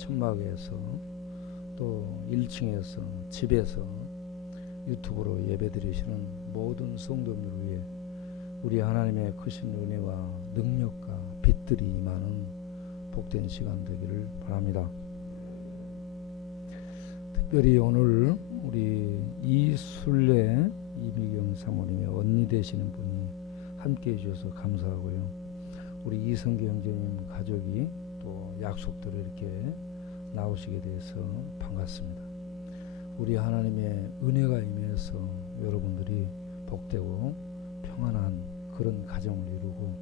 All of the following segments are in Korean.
천막에서 또 1층에서 집에서 유튜브로 예배드리시는 모든 성도님을 위해 우리 하나님의 크신 은혜와 능력과 빛들이 임하는 복된 시간 되기를 바랍니다. 특별히 오늘 우리 이순례 이미경 사모님의 언니 되시는 분이 함께 해주셔서 감사하고요. 우리 이성기 형제님 가족이 또 약속대로 이렇게 나오시게 돼서 반갑습니다. 우리 하나님의 은혜가 임해서 여러분들이 복되고 평안한 그런 가정을 이루고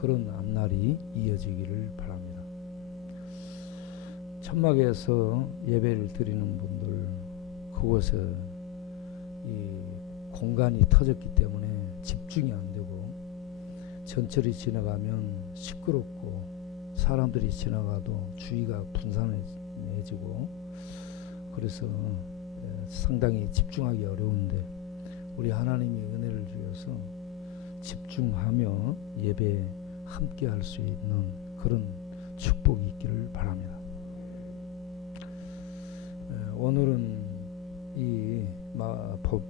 그런 앞날이 이어지기를 바랍니다. 천막에서 예배를 드리는 분들, 그곳에 이 공간이 터졌기 때문에 집중이 안 되고 전철이 지나가면 시끄럽고 사람들이 지나가도 주의가 분산해지고 그래서 상당히 집중하기 어려운데 우리 하나님이 은혜를 주셔서 집중하며 예배에 함께 할 수 있는 그런 축복이 있기를 바랍니다. 오늘은 이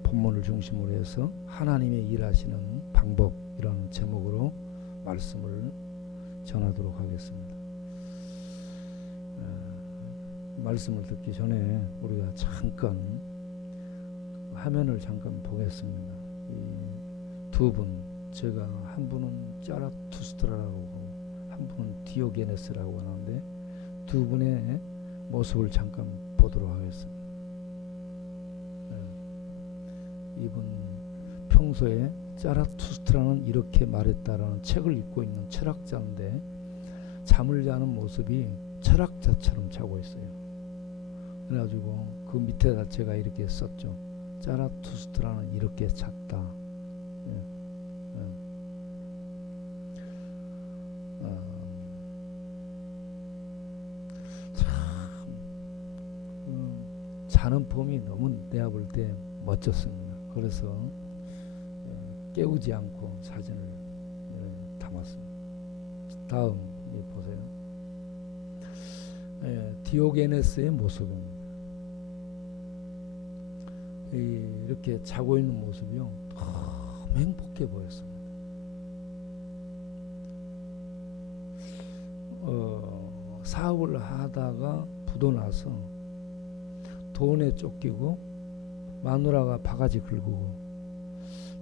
본문을 중심으로 해서 하나님의 일하시는 방법이라는 제목으로 말씀을 전하도록 하겠습니다. 말씀을 듣기 전에 우리가 잠깐 화면을 잠깐 보겠습니다. 이 두 분, 제가 한 분은 짜라투스트라라고 하고 한 분은 디오게네스라고 하는데 두 분의 모습을 잠깐 보도록 하겠습니다. 이분 평소에 짜라투스트라는 이렇게 말했다라는 책을 읽고 있는 철학자인데 잠을 자는 모습이 철학자처럼 자고 있어요. 그래가지고 그 밑에다 제가 이렇게 썼죠. 짜라투스트라는 이렇게 잤다. 자는 폼이 너무 내가 볼 때 멋졌습니다. 그래서 깨우지 않고 사진을 담았습니다. 다음 보세요. 디오게네스의 모습입니다. 이렇게 자고 있는 모습이요, 너무 행복해 보였습니다. 사업을 하다가 부도 나서 돈에 쫓기고 마누라가 바가지 긁고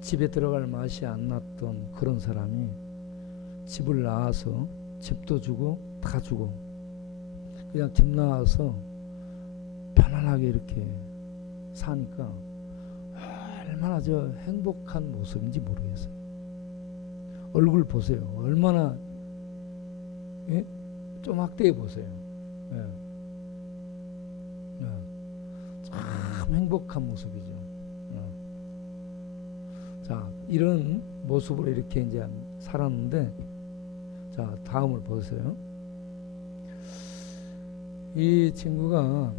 집에 들어갈 맛이 안 났던 그런 사람이 집을 나와서 집도 주고 다 주고 그냥 집 나와서 편안하게 이렇게 사니까 얼마나 저 행복한 모습인지 모르겠어요. 얼굴 보세요. 얼마나 좀 확대해 보세요. 참 행복한 모습이죠. 자, 이런 모습으로 이렇게 이제 살았는데, 자, 다음을 보세요. 이 친구가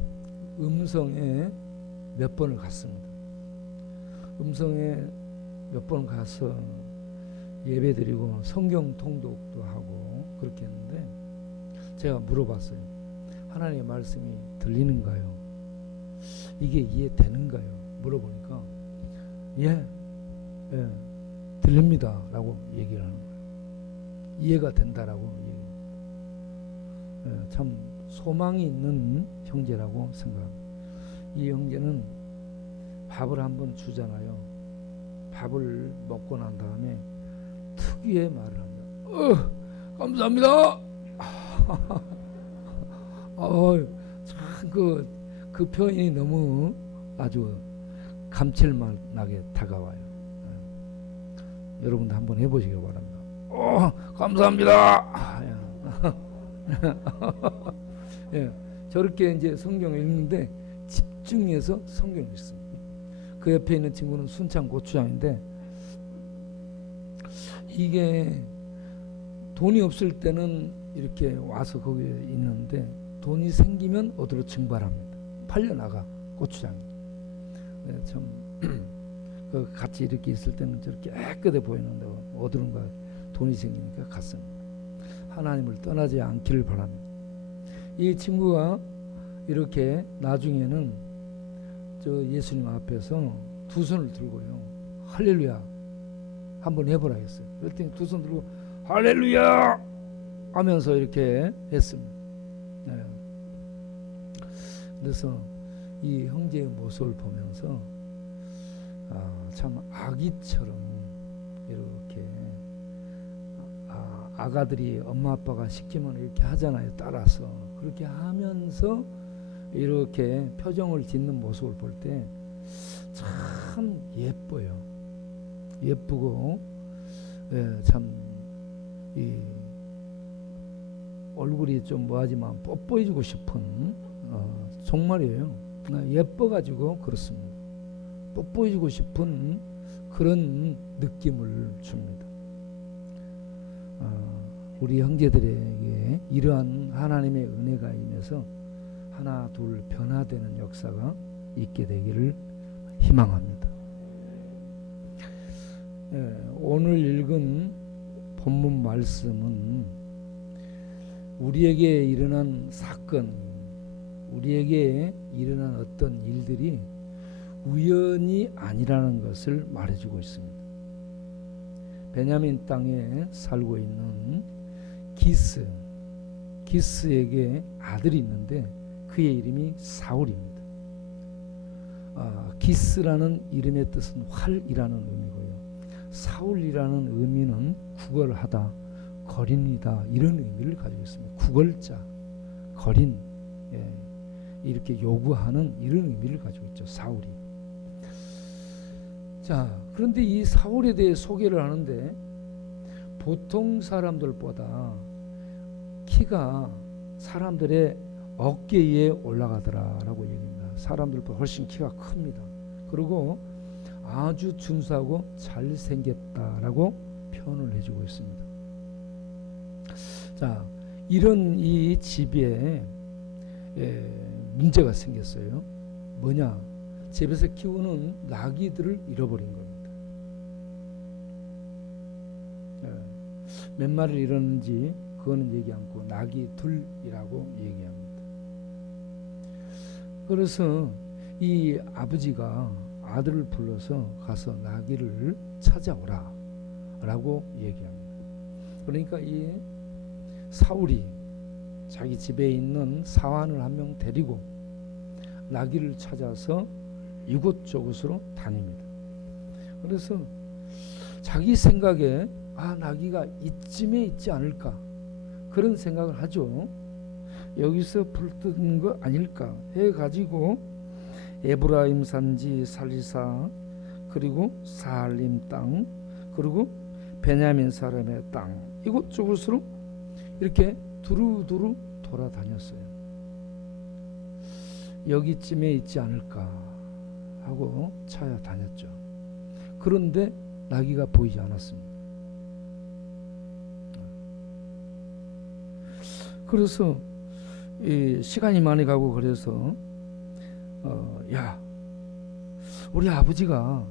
음성에 몇 번을 갔습니다. 음성에 몇 번 가서 예배드리고 성경 통독도 하고 그렇게 했는데 제가 물어봤어요. 하나님의 말씀이 들리는가요? 이게 이해되는가요? 물어보니까 예, 들립니다 라고 얘기를 하는 거예요. 이해가 된다라고 참 소망이 있는 형제라고 생각합니다. 이 형제는 밥을 한번 주잖아요. 밥을 먹고 난 다음에 특유의 말을 합니다. 감사합니다. 참 그 표현이 너무 아주 감칠맛 나게 다가와요. 여러분도 한번 해보시기 바랍니다. 감사합니다. 예, 저렇게 이제 성경을 읽는데 집중해서 성경을 읽습니다. 그 옆에 있는 친구는 순창 고추장인데 이게 돈이 없을 때는 이렇게 와서 거기에 있는데 돈이 생기면 어디로 증발합니다. 팔려나가 고추장이. 네, 참 그 같이 이렇게 있을 때는 저렇게 깨끗해 보이는데 어디론가 돈이 생기니까 갔습니다. 하나님을 떠나지 않기를 바랍니다. 이 친구가 이렇게 나중에는 저 예수님 앞에서 두 손을 들고요, 할렐루야 한번 해보라 했어요. 그랬더니 두 손 들고 할렐루야 하면서 이렇게 했습니다. 네. 그래서 이 형제의 모습을 보면서 참 아기처럼 이렇게 아가들이 엄마 아빠가 시키면 이렇게 하잖아요. 따라서 그렇게 하면서 이렇게 표정을 짓는 모습을 볼 때 참 예뻐요. 예쁘고 참 이 얼굴이 좀 뭐하지만 뽀뽀해주고 싶은 정말이에요. 예뻐가지고 그렇습니다. 뽀뽀해주고 싶은 그런 느낌을 줍니다. 우리 형제들에게 이러한 하나님의 은혜가 임해서 하나 둘 변화되는 역사가 있게 되기를 희망합니다. 오늘 읽은 본문 말씀은 우리에게 일어난 사건, 우리에게 일어난 어떤 일들이 우연이 아니라는 것을 말해주고 있습니다. 베냐민 땅에 살고 있는 기스에게 아들이 있는데 그의 이름이 사울입니다. 기스라는 이름의 뜻은 활이라는 의미고요, 사울이라는 의미는 구걸하다, 거린이다, 이런 의미를 가지고 있습니다. 구걸자, 거린, 이렇게 요구하는 이런 의미를 가지고 있죠, 사울이. 자, 그런데 이 사울에 대해 소개를 하는데 보통 사람들보다 키가 사람들의 어깨에 올라가더라라고 얘기합니다. 사람들보다 훨씬 키가 큽니다. 그리고 아주 준수하고 잘생겼다라고 표현을 해주고 있습니다. 자, 이런 이 집에 문제가 생겼어요. 뭐냐? 집에서 키우는 나귀들을 잃어버린 겁니다. 몇 마리를 잃었는지 그거는 얘기 않고 나귀 둘이라고 얘기합니다. 그래서 이 아버지가 아들을 불러서 가서 나귀를 찾아오라 라고 얘기합니다. 그러니까 이 사울이 자기 집에 있는 사환을 한 명 데리고 나귀를 찾아서 이곳저곳으로 다닙니다. 그래서 자기 생각에 나귀가 이쯤에 있지 않을까 그런 생각을 하죠. 여기서 불뜬 거 아닐까 해가지고 에브라임 산지 살리사, 그리고 사할림 땅, 그리고 베냐민 사람의 땅, 이곳저곳으로 이렇게 두루두루 돌아다녔어요. 여기쯤에 있지 않을까 하고 찾아다녔죠. 그런데 나귀가 보이지 않았습니다. 그래서 시간이 많이 가고 그래서 야, 우리 아버지가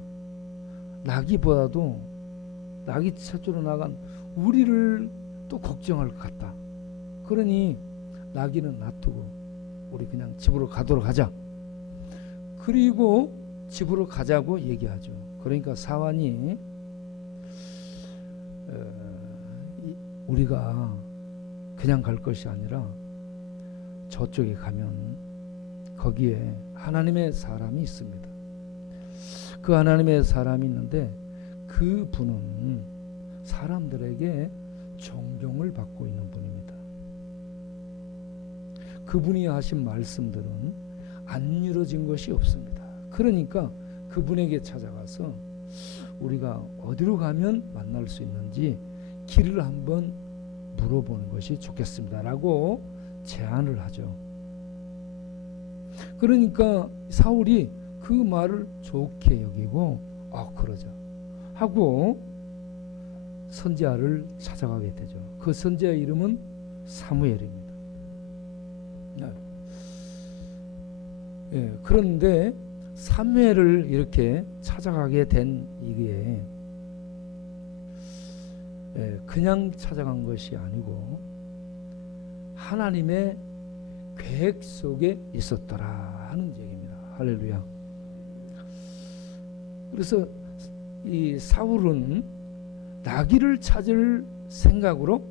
나귀보다도 나귀 찾으러 나간 우리를 또 걱정할 것 같다. 그러니 나귀는 놔두고 우리 그냥 집으로 가도록 하자. 그리고 집으로 가자고 얘기하죠. 그러니까 사환이 우리가 그냥 갈 것이 아니라 저쪽에 가면 거기에 하나님의 사람이 있습니다. 그 하나님의 사람이 있는데 그 분은 사람들에게 존경을 받고 있는 분입니다. 그분이 하신 말씀들은 안 이루어진 것이 없습니다. 그러니까 그분에게 찾아가서 우리가 어디로 가면 만날 수 있는지 길을 한번 물어보는 것이 좋겠습니다 라고 제안을 하죠. 그러니까 사울이 그 말을 좋게 여기고 그러자 하고 선지자를 찾아가게 되죠. 그 선지자 이름은 사무엘입니다. 그런데 사무엘을 이렇게 찾아가게 된 이게 그냥 찾아간 것이 아니고 하나님의 계획 속에 있었더라 하는 얘기입니다. 할렐루야. 그래서 이 사울은 나귀를 찾을 생각으로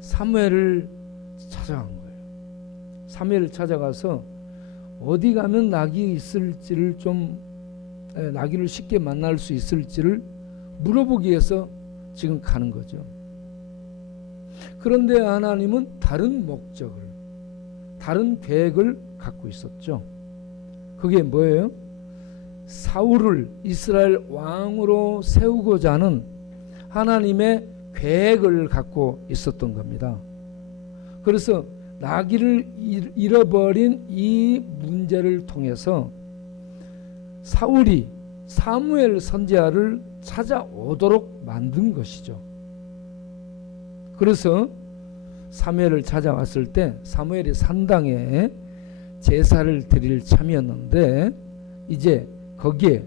사무엘을 찾아간 거예요. 사무엘을 찾아가서 어디 가면 낙이 있을지를 나귀를 쉽게 만날 수 있을지를 물어보기 위해서 지금 가는 거죠. 그런데 하나님은 다른 목적을, 다른 계획을 갖고 있었죠. 그게 뭐예요? 사울을 이스라엘 왕으로 세우고자 하는 하나님의 계획을 갖고 있었던 겁니다. 그래서 나귀를 잃어버린 이 문제를 통해서 사울이 사무엘 선지자를 찾아오도록 만든 것이죠. 그래서 사무엘을 찾아왔을 때 사무엘이 산당에 제사를 드릴 참이었는데 이제 거기에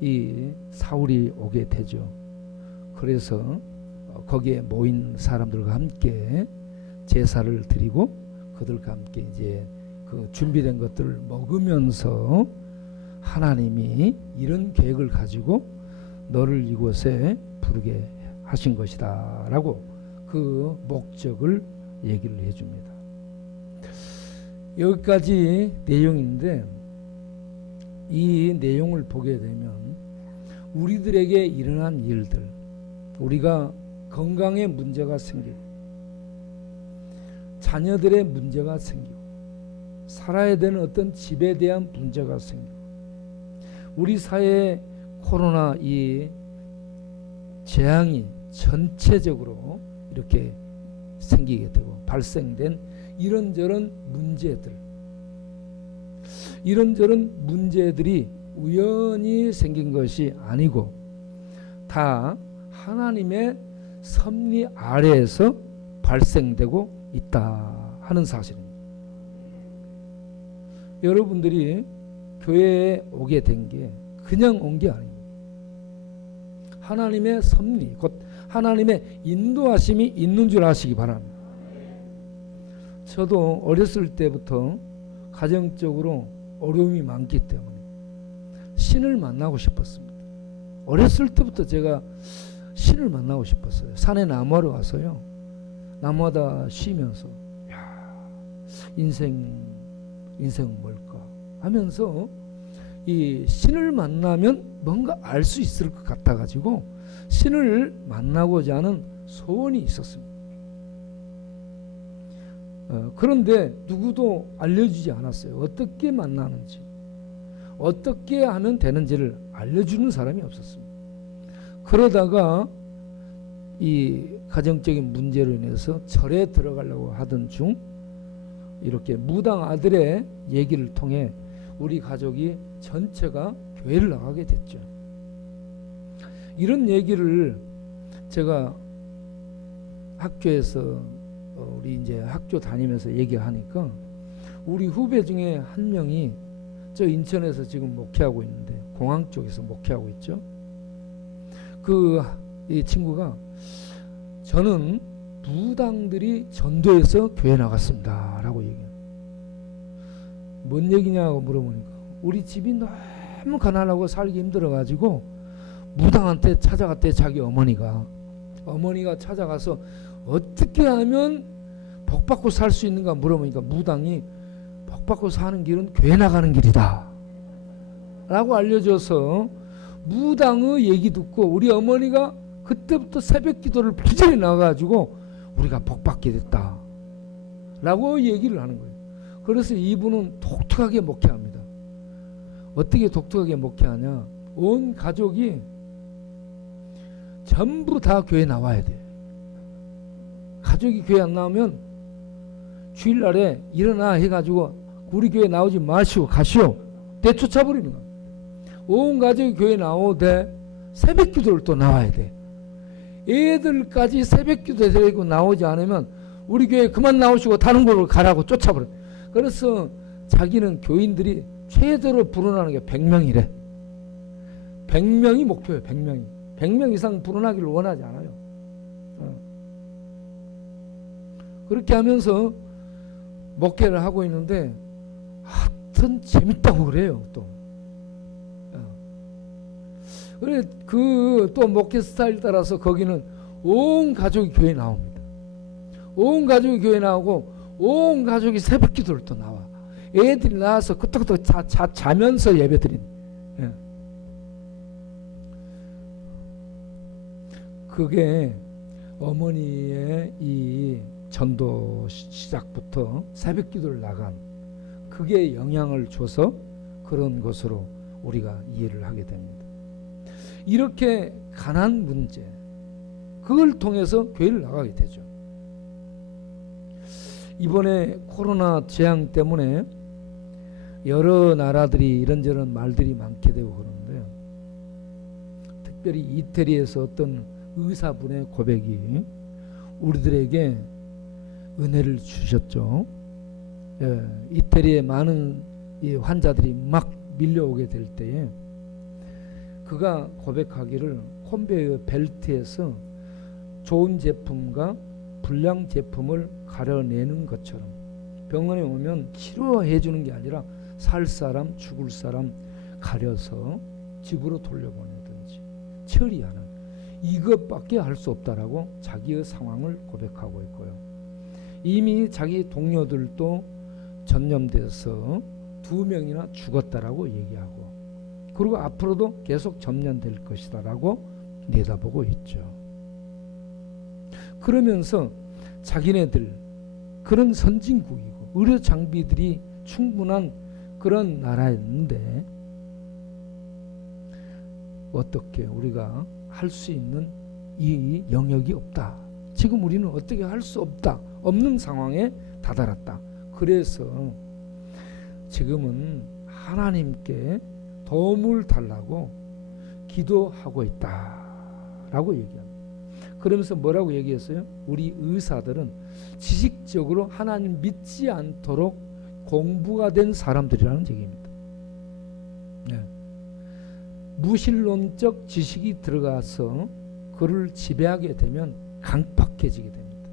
이 사울이 오게 되죠. 그래서 거기에 모인 사람들과 함께 제사를 드리고 그들과 함께 이제 그 준비된 것들을 먹으면서 하나님이 이런 계획을 가지고 너를 이곳에 부르게 하신 것이다 라고 그 목적을 얘기를 해줍니다. 여기까지 내용인데 이 내용을 보게 되면 우리들에게 일어난 일들, 우리가 건강에 문제가 생기고 자녀들의 문제가 생기고 살아야 되는 어떤 집에 대한 문제가 생기고 우리 사회에 코로나 이 재앙이 전체적으로 이렇게 생기게 되고 발생된 이런저런 문제들이 우연히 생긴 것이 아니고 다 하나님의 섭리 아래에서 발생되고 있다 하는 사실입니다. 여러분들이 교회에 오게 된 게 그냥 온 게 아닙니다. 하나님의 섭리, 곧 하나님의 인도하심이 있는 줄 아시기 바랍니다. 저도 어렸을 때부터 가정적으로 어려움이 많기 때문에 신을 만나고 싶었습니다. 어렸을 때부터 제가 신을 만나고 싶었어요. 산에 나무하러 가서요. 나무하다 쉬면서 야, 인생은 뭘까 하면서 이 신을 만나면 뭔가 알 수 있을 것 같아가지고 신을 만나고자 하는 소원이 있었습니다. 그런데 누구도 알려주지 않았어요. 어떻게 만나는지, 어떻게 하면 되는지를 알려주는 사람이 없었습니다. 그러다가 이 가정적인 문제로 인해서 절에 들어가려고 하던 중 이렇게 무당 아들의 얘기를 통해 우리 가족이 전체가 교회를 나가게 됐죠. 이런 얘기를 제가 학교에서 우리 이제 학교 다니면서 얘기하니까 우리 후배 중에 한 명이 저 인천에서 지금 목회하고 있는데 공항 쪽에서 목회하고 있죠. 이 친구가 저는 무당들이 전도해서 교회 나갔습니다 라고 얘기해요. 뭔 얘기냐고 물어보니까 우리 집이 너무 가난하고 살기 힘들어가지고 무당한테 찾아갔대. 자기 어머니가 찾아가서 어떻게 하면 복받고 살 수 있는가 물어보니까 무당이 복받고 사는 길은 교회 나가는 길이다 라고 알려줘서 무당의 얘기 듣고 우리 어머니가 그때부터 새벽 기도를 부지런히 나가가지고 우리가 복받게 됐다 라고 얘기를 하는 거예요. 그래서 이분은 독특하게 목회합니다. 어떻게 독특하게 목회하냐, 온 가족이 전부 다 교회 나와야 돼. 가족이 교회 안 나오면 주일날에 일어나 해가지고 우리 교회 나오지 마시오 가시오 내쫓아버리는 거야. 온 가족이 교회 나오되 새벽 기도를 또 나와야 돼. 애들까지 새벽 기도 드리고 나오지 않으면 우리 교회 그만 나오시고 다른 곳으로 가라고 쫓아버려. 그래서 자기는 교인들이 최대로 불어나는 게 100명이래. 100명이 목표예요. 100명이. 100명 이상 불어나기를 원하지 않아요. 그렇게 하면서 목회를 하고 있는데 하여튼 재밌다고 그래요. 또 그래 그 또 목회 스타일 따라서 거기는 온 가족이 교회 나옵니다. 온 가족이 교회 나오고 온 가족이 새벽 기도를 또 나와. 애들이 나와서 그때그때 자면서 예배 드린. 예. 그게 어머니의 이 전도 시작부터 새벽 기도를 나간 그게 영향을 줘서 그런 것으로 우리가 이해를 하게 됩니다. 이렇게 가난 문제, 그걸 통해서 교회를 나가게 되죠. 이번에 코로나 재앙 때문에 여러 나라들이 이런저런 말들이 많게 되고 그러는데요. 특별히 이태리에서 어떤 의사분의 고백이 우리들에게 은혜를 주셨죠. 예, 이태리에 많은 이 환자들이 막 밀려오게 될 때에 그가 고백하기를 콘베이어 벨트에서 좋은 제품과 불량 제품을 가려내는 것처럼 병원에 오면 치료해 주는 게 아니라 살 사람 죽을 사람 가려서 집으로 돌려보내든지 처리하는 이것밖에 할 수 없다라고 자기의 상황을 고백하고 있고요. 이미 자기 동료들도 전염돼서 2명이나 죽었다라고 얘기하고, 그리고 앞으로도 계속 전염될 것이다라고 내다보고 있죠. 그러면서 자기네들 그런 선진국이고 의료 장비들이 충분한 그런 나라였는데 어떻게 우리가 할 수 있는 이 영역이 없다. 지금 우리는 어떻게 할 수 없다. 없는 상황에 다다랐다. 그래서 지금은 하나님께 도움을 달라고 기도하고 있다라고 얘기합니다. 그러면서 뭐라고 얘기했어요? 우리 의사들은 지식적으로 하나님 믿지 않도록 공부가 된 사람들이라는 얘기입니다. 네. 무신론적 지식이 들어가서 그를 지배하게 되면 강팍해지게 됩니다.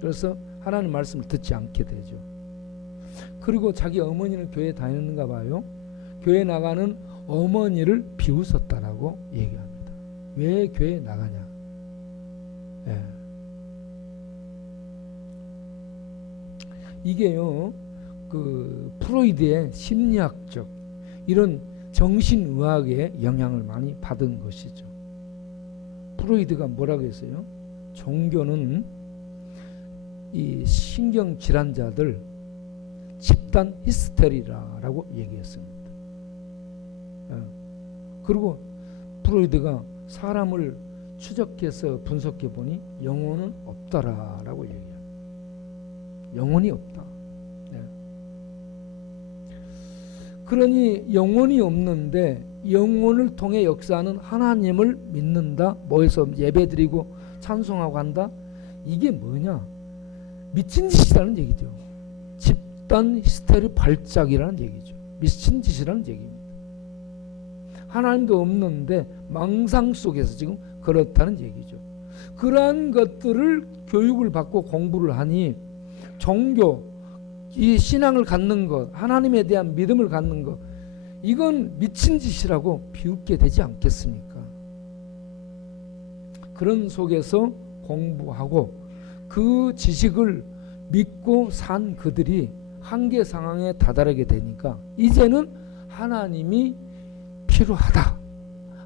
그래서 하나님 말씀을 듣지 않게 되죠. 그리고 자기 어머니는 교회 다니는가 봐요. 교회 나가는 어머니를 비웃었다라고 얘기합니다. 왜 교회 나가냐? 예. 이게요, 그 프로이드의 심리학적 이런 정신의학의 영향을 많이 받은 것이죠. 프로이드가 뭐라고 했어요? 종교는 이 신경질환자들 집단 히스테리라고 얘기했습니다. 그리고 프로이드가 사람을 추적해서 분석해 보니 영혼은 없다라고 얘기합니다. 영혼이 없다. 네. 그러니 영혼이 없는데 영혼을 통해 역사하는 하나님을 믿는다. 모여서 예배드리고 찬송하고 한다. 이게 뭐냐? 미친 짓이라는 얘기죠. 집단 히스테리 발작이라는 얘기죠. 미친 짓이라는 얘기입니다. 하나님도 없는데 망상 속에서 지금 그렇다는 얘기죠. 그러한 것들을 교육을 받고 공부를 하니 종교, 이 신앙을 갖는 것, 하나님에 대한 믿음을 갖는 것, 이건 미친 짓이라고 비웃게 되지 않겠습니까? 그런 속에서 공부하고 그 지식을 믿고 산 그들이 한계 상황에 다다르게 되니까 이제는 하나님이 필요하다.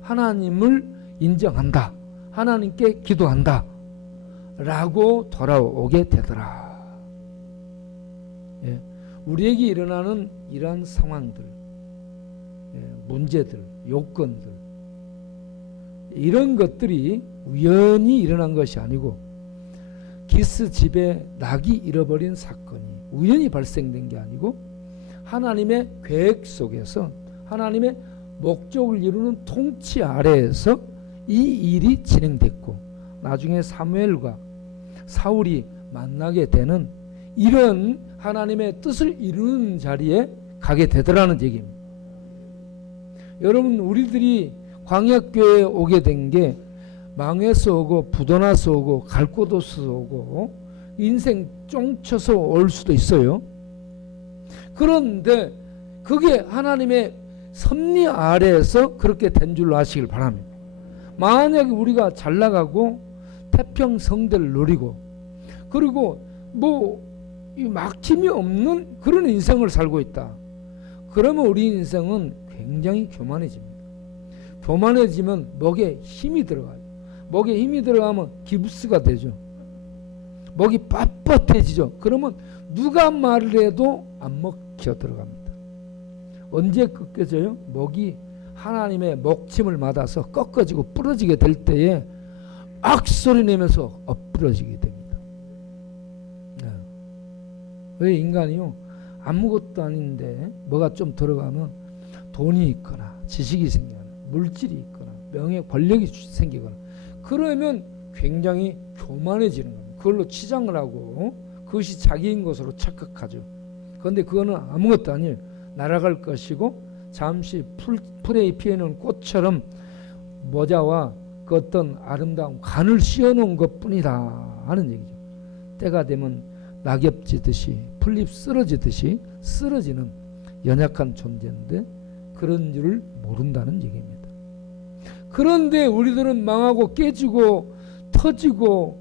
하나님을 인정한다. 하나님께 기도한다. 라고 돌아오게 되더라. 예, 우리에게 일어나는 이러한 상황들, 예, 문제들, 요건들, 이런 것들이 우연히 일어난 것이 아니고 기스 집에 낙이 잃어버린 사건이 우연히 발생된 게 아니고 하나님의 계획 속에서 하나님의 목적을 이루는 통치 아래에서 이 일이 진행됐고 나중에 사무엘과 사울이 만나게 되는 이런 하나님의 뜻을 이루는 자리에 가게 되더라는 얘기입니다. 여러분, 우리들이 광야교회에 오게 된 게 망해서 오고 부도나서 오고 갈 곳 없어서 오고 인생 쫑쳐서 올 수도 있어요. 그런데 그게 하나님의 섭리 아래에서 그렇게 된 줄로 아시길 바랍니다. 만약에 우리가 잘 나가고 태평성대를 누리고 그리고 이 막힘이 없는 그런 인생을 살고 있다. 그러면 우리 인생은 굉장히 교만해집니다. 교만해지면 목에 힘이 들어가요. 목에 힘이 들어가면 기부스가 되죠. 목이 빳빳해지죠. 그러면 누가 말을 해도 안 먹혀 들어갑니다. 언제 꺾여져요? 목이 하나님의 목침을 받아서 꺾어지고 부러지게 될 때에 악소리 내면서 엎부러지게 됩니다. 왜 인간이요? 아무것도 아닌데 뭐가 좀 들어가면 돈이 있거나 지식이 생기거나 물질이 있거나 명예 권력이 생기거나 그러면 굉장히 교만해지는 겁니다. 그걸로 치장을 하고 그것이 자기인 것으로 착각하죠. 그런데 그거는 아무것도 아니에요. 날아갈 것이고 잠시 풀에 피어있는 꽃처럼 모자와 그 어떤 아름다운 관을 씌워놓은 것뿐이다 하는 얘기죠. 때가 되면 낙엽지듯이 풀잎 쓰러지듯이 쓰러지는 연약한 존재인데 그런 줄을 모른다는 얘기입니다. 그런데 우리들은 망하고 깨지고 터지고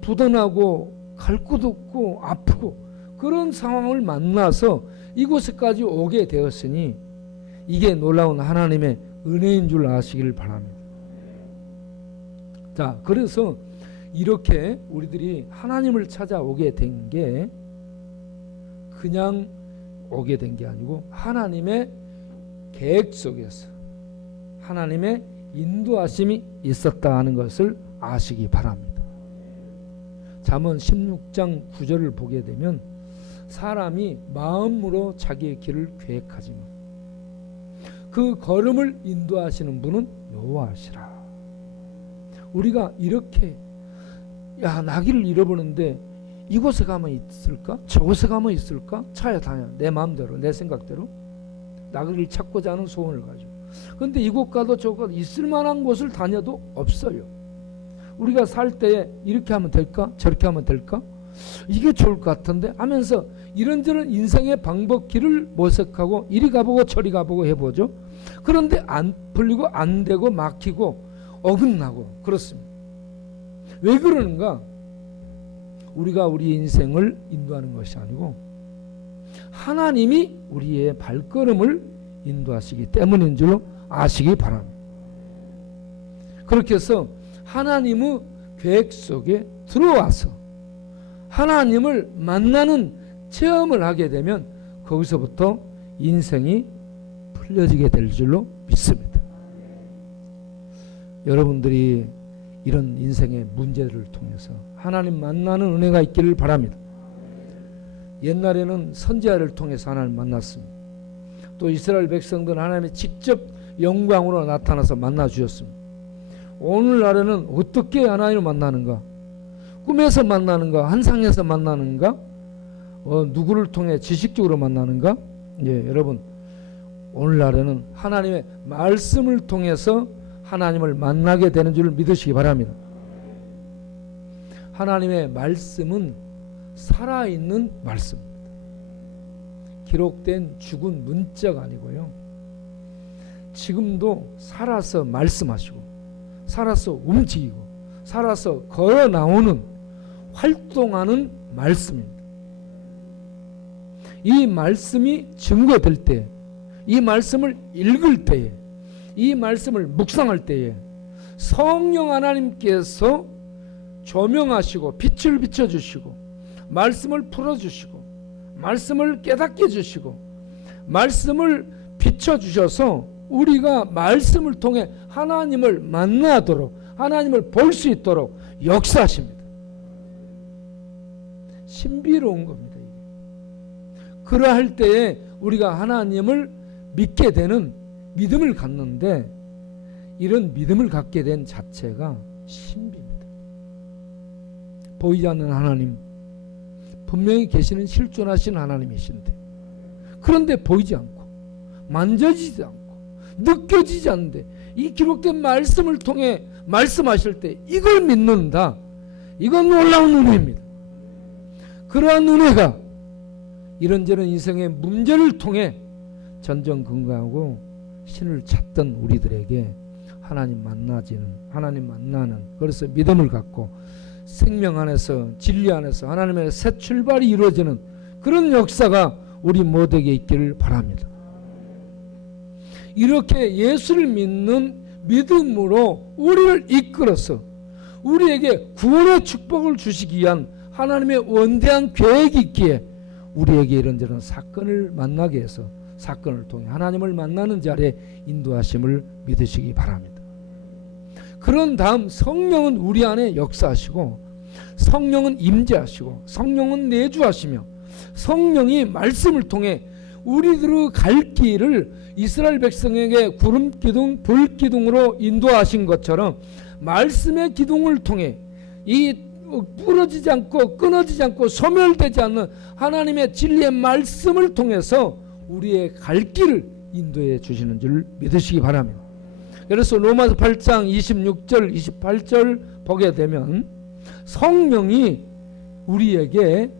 부도나고 갈 곳 없고 아프고 그런 상황을 만나서 이곳에까지 오게 되었으니 이게 놀라운 하나님의 은혜인 줄 아시길 바랍니다. 자, 그래서 이렇게 우리들이 하나님을 찾아오게 된 게 그냥 오게 된 게 아니고 하나님의 계획 속에서 하나님의 인도하심이 있었다 하는 것을 아시기 바랍니다. 잠언 16장 9절을 보게 되면 사람이 마음으로 자기의 길을 계획하지만 그 걸음을 인도하시는 분은 여호와시라. 우리가 이렇게 나귀를 잃어버렸는데 이곳에 가면 있을까? 저곳에 가면 있을까? 찾아다녀. 내 마음대로 내 생각대로 나귀를 찾고자 하는 소원을 가지고. 그런데 이곳 가도 저곳 가도 있을 만한 곳을 다녀도 없어요. 우리가 살 때에 이렇게 하면 될까? 저렇게 하면 될까? 이게 좋을 것 같은데 하면서 이런저런 인생의 방법 길을 모색하고 이리 가보고 저리 가보고 해보죠. 그런데 안 풀리고 안 되고 막히고 어긋나고 그렇습니다. 왜 그러는가? 우리가 우리 인생을 인도하는 것이 아니고 하나님이 우리의 발걸음을 인도하시기 때문인 줄로 아시기 바랍니다. 그렇게 해서 하나님의 계획 속에 들어와서 하나님을 만나는 체험을 하게 되면 거기서부터 인생이 풀려지게 될 줄로 믿습니다. 여러분들이 이런 인생의 문제를 통해서 하나님 만나는 은혜가 있기를 바랍니다. 옛날에는 선지자를 통해서 하나님 만났습니다. 또 이스라엘 백성들은 하나님이 직접 영광으로 나타나서 만나 주셨습니다. 오늘날에는 어떻게 하나님을 만나는가? 꿈에서 만나는가? 환상에서 만나는가? 누구를 통해 지식적으로 만나는가? 여러분 오늘날에는 하나님의 말씀을 통해서 하나님을 만나게 되는 줄 믿으시기 바랍니다. 하나님의 말씀은 살아있는 말씀입니다. 기록된 죽은 문자가 아니고요. 지금도 살아서 말씀하시고 살아서 움직이고 살아서 걸어 나오는 활동하는 말씀입니다. 이 말씀이 증거될 때, 이 말씀을 읽을 때에, 이 말씀을 묵상할 때에 성령 하나님께서 조명하시고 빛을 비춰주시고 말씀을 풀어주시고 말씀을 깨닫게 해주시고 말씀을 비춰주셔서 우리가 말씀을 통해 하나님을 만나도록 하나님을 볼 수 있도록 역사하십니다. 신비로운 겁니다. 그러할 때에 우리가 하나님을 믿게 되는 믿음을 갖는데 이런 믿음을 갖게 된 자체가 신비입니다. 보이지 않는 하나님 분명히 계시는 실존하신 하나님이신데 그런데 보이지 않고 만져지지 않고 느껴지지 않는데 이 기록된 말씀을 통해 말씀하실 때 이걸 믿는다. 이건 놀라운 은혜입니다. 그러한 은혜가 이런저런 인생의 문제를 통해 전전긍긍하고 신을 찾던 우리들에게 하나님 만나는, 그래서 믿음을 갖고 생명 안에서, 진리 안에서 하나님의 새 출발이 이루어지는 그런 역사가 우리 모두에게 있기를 바랍니다. 이렇게 예수를 믿는 믿음으로 우리를 이끌어서 우리에게 구원의 축복을 주시기 위한 하나님의 원대한 계획이 있기에 우리에게 이런저런 사건을 만나게 해서 사건을 통해 하나님을 만나는 자리에 인도하심을 믿으시기 바랍니다. 그런 다음 성령은 우리 안에 역사하시고, 성령은 임재하시고, 성령은 내주하시며, 성령이 말씀을 통해 우리들의 갈 길을 이스라엘 백성에게 구름 기둥, 불 기둥으로 인도하신 것처럼 말씀의 기둥을 통해 이 부러지지 않고 끊어지지 않고 소멸되지 않는 하나님의 진리의 말씀을 통해서 우리의 갈 길을 인도해 주시는 줄 믿으시기 바랍니다. 그래서 로마서 8장 26절 28절 보게 되면 성령이 우리에게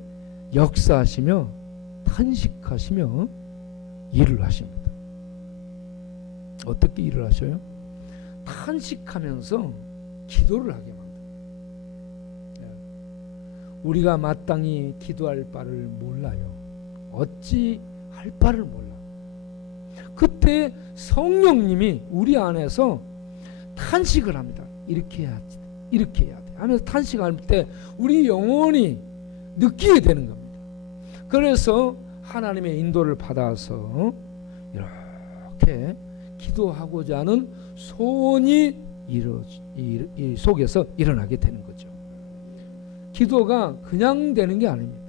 역사하시며 탄식하시며 일을 하십니다. 어떻게 일을 하셔요? 탄식하면서 기도를 하게 만듭니다. 우리가 마땅히 기도할 바를 몰라요. 어찌 할 바를 몰라. 그때 성령님이 우리 안에서 탄식을 합니다. 이렇게 해야지, 이렇게 해야 돼 하면서 탄식할 때 우리 영혼이 느끼게 되는 겁니다. 그래서 하나님의 인도를 받아서 이렇게 기도하고자 하는 소원이 이 속에서 일어나게 되는 거죠. 기도가 그냥 되는 게 아닙니다.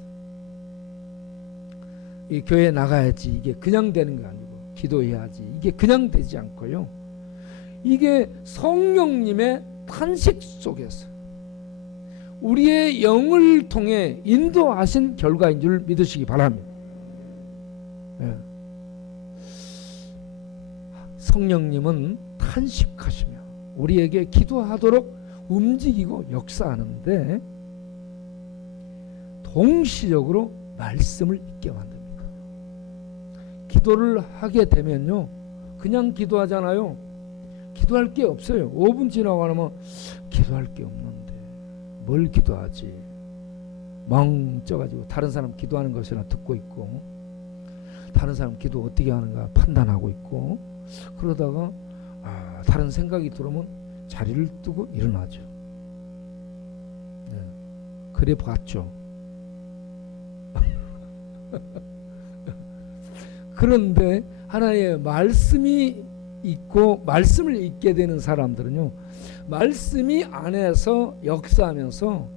이 교회 나가야지 이게 그냥 되는 게 아니고, 기도해야지 이게 그냥 되지 않고요. 이게 성령님의 탄식 속에서 우리의 영을 통해 인도하신 결과인 줄 믿으시기 바랍니다. 예. 성령님은 탄식하시며 우리에게 기도하도록 움직이고 역사하는데 동시적으로 말씀을 읽게 만듭니다. 기도를 하게 되면요, 그냥 기도하잖아요. 기도할 게 없어요. 5분 지나고 나면 기도할 게 없는데 뭘 기도하지? 멍 쪄가지고 다른 사람 기도하는 것이나 듣고 있고, 다른 사람 기도 어떻게 하는가 판단하고 있고, 그러다가 다른 생각이 들어오면 자리를 뜨고 일어나죠. 네. 그래 봤죠. 그런데 하나님의 말씀이 있고 말씀을 읽게 되는 사람들은요, 말씀이 안에서 역사하면서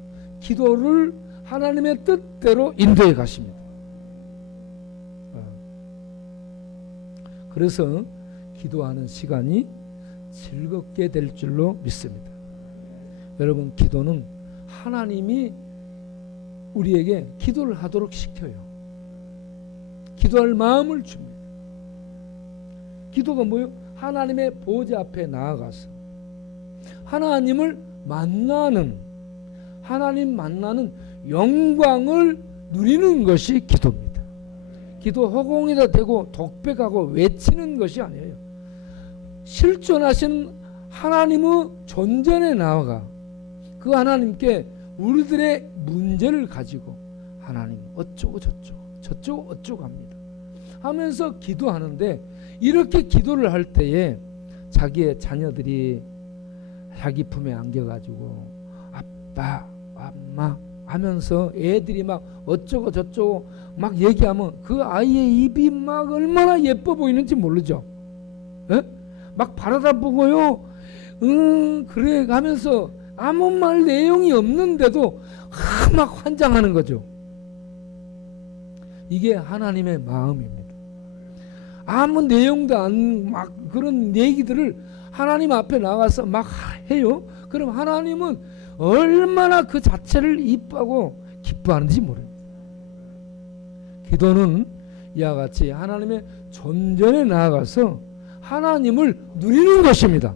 기도를 하나님의 뜻대로 인도해 가십니다. 그래서 기도하는 시간이 즐겁게 될 줄로 믿습니다. 여러분, 기도는 하나님이 우리에게 기도를 하도록 시켜요. 기도할 마음을 줍니다. 기도가 뭐예요? 하나님의 보좌 앞에 나아가서 하나님을 만나는, 하나님 만나는 영광을 누리는 것이 기도입니다. 기도 허공에다 대고 독백하고 외치는 것이 아니에요. 실존하신 하나님의 존전에 나아가 그 하나님께 우리들의 문제를 가지고 하나님 어쩌고 저쩌고 어쩌고 합니다 하면서 기도하는데, 이렇게 기도를 할 때에 자기의 자녀들이 자기 품에 안겨가지고 아빠 엄마 하면서 애들이 막 어쩌고 저쩌고 막 얘기하면 그 아이의 입이 막 얼마나 예뻐 보이는지 모르죠. 에? 막 바라다보고요, 그래 하면서 아무 말 내용이 없는데도 막 환장하는 거죠. 이게 하나님의 마음입니다. 아무 내용도 안 막 그런 얘기들을 하나님 앞에 나가서 막 해요. 그럼 하나님은 얼마나 그 자체를 이뻐하고 기뻐하는지 모릅니다. 기도는 이와 같이 하나님의 존전에 나아가서 하나님을 누리는 것입니다.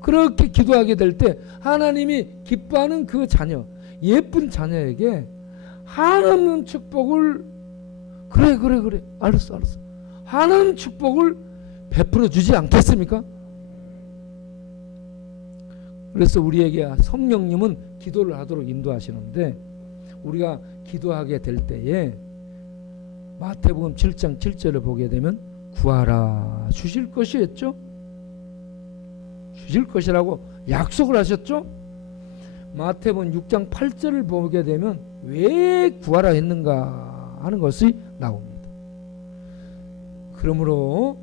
그렇게 기도하게 될 때 하나님이 기뻐하는 그 자녀, 예쁜 자녀에게 한없는 축복을 그래 알았어 하는 축복을 베풀어 주지 않겠습니까? 그래서 우리에게 성령님은 기도를 하도록 인도하시는데, 우리가 기도하게 될 때에 마태복음 7장 7절을 보게 되면 구하라 주실 것이었죠. 주실 것이라고 약속을 하셨죠. 마태복음 6장 8절을 보게 되면 왜 구하라 했는가 하는 것이 나옵니다. 그러므로